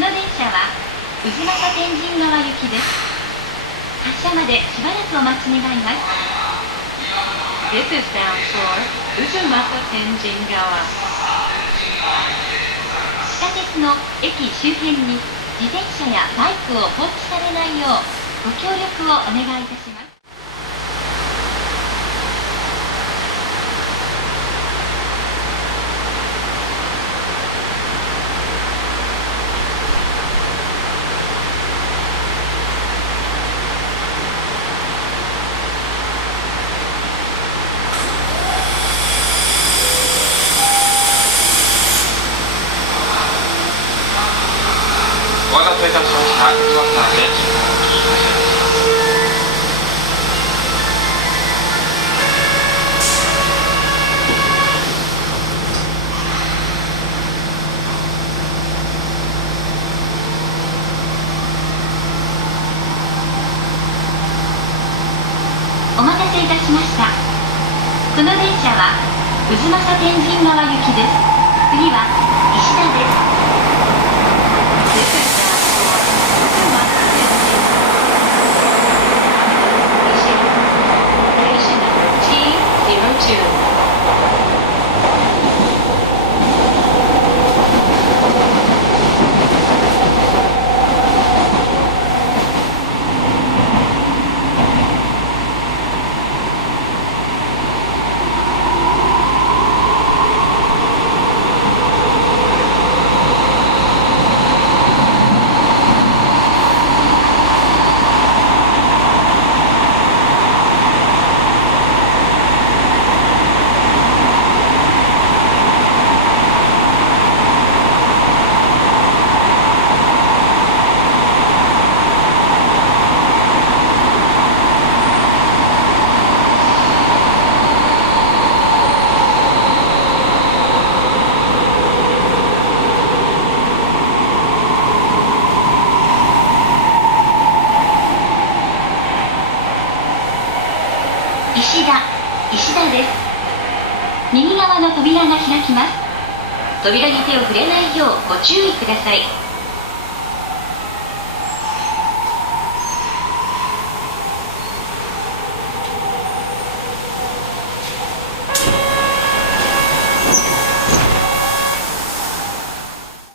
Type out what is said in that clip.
の電車は渦政天神川行きです。発車までしばらくお待ち願います。This is bound for Uzumasa Tenjin-gawa. 地下鉄の駅周辺に自転車やバイクを放置されないようご協力をお願いいたします。お待たせいたしました。渦政天神川行き発車です。お待たせいたしました。この電車は渦政天神川行きです。次は石田です。This is bound for Uzumasa Tenjin. Station T02. 石田です。右側の扉が開きます。扉に手を触れないようご注意ください。